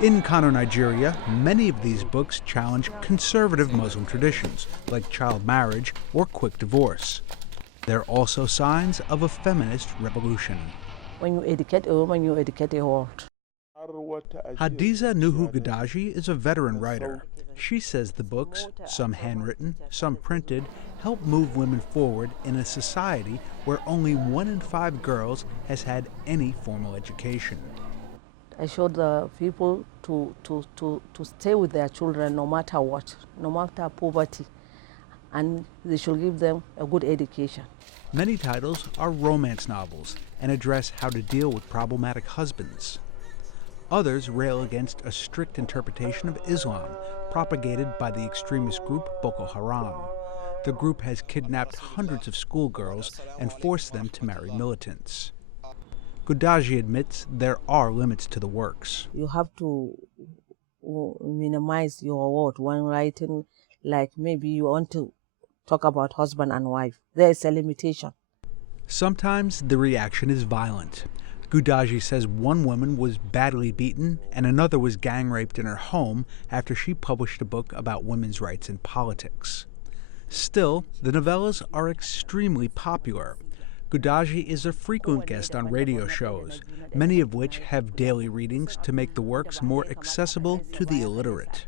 In Kano, Nigeria, many of these books challenge conservative Muslim traditions, like child marriage or quick divorce. They're also signs of a feminist revolution. When you educate a woman, you educate a world. Hadiza Nuhu Gudaji is a veteran writer. She says the books, some handwritten, some printed, help move women forward in a society where only 1 in 5 girls has had any formal education. I showed the people to stay with their children no matter what, no matter poverty, and they should give them a good education. Many titles are romance novels and address how to deal with problematic husbands. Others rail against a strict interpretation of Islam propagated by the extremist group Boko Haram. The group has kidnapped hundreds of schoolgirls and forced them to marry militants. Gudaji admits there are limits to the works. You have to minimize your word when writing, like maybe you want to talk about husband and wife. There is a limitation. Sometimes the reaction is violent. Gudaji says one woman was badly beaten and another was gang raped in her home after she published a book about women's rights in politics. Still, the novellas are extremely popular. Gudaji is a frequent guest on radio shows, many of which have daily readings to make the works more accessible to the illiterate.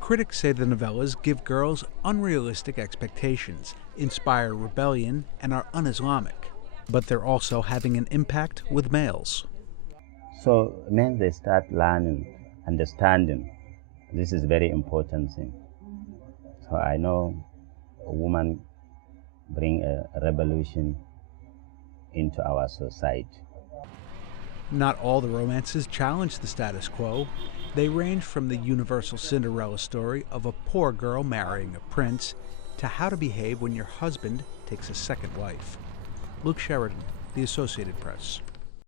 Critics say the novellas give girls unrealistic expectations, inspire rebellion, and are un-Islamic. But they're also having an impact with males. So men, they start learning, understanding. This is very important thing. So I know a woman bring a revolution into our society. Not all the romances challenge the status quo. They range from the universal Cinderella story of a poor girl marrying a prince to how to behave when your husband takes a second wife. Luke Sheridan, The Associated Press.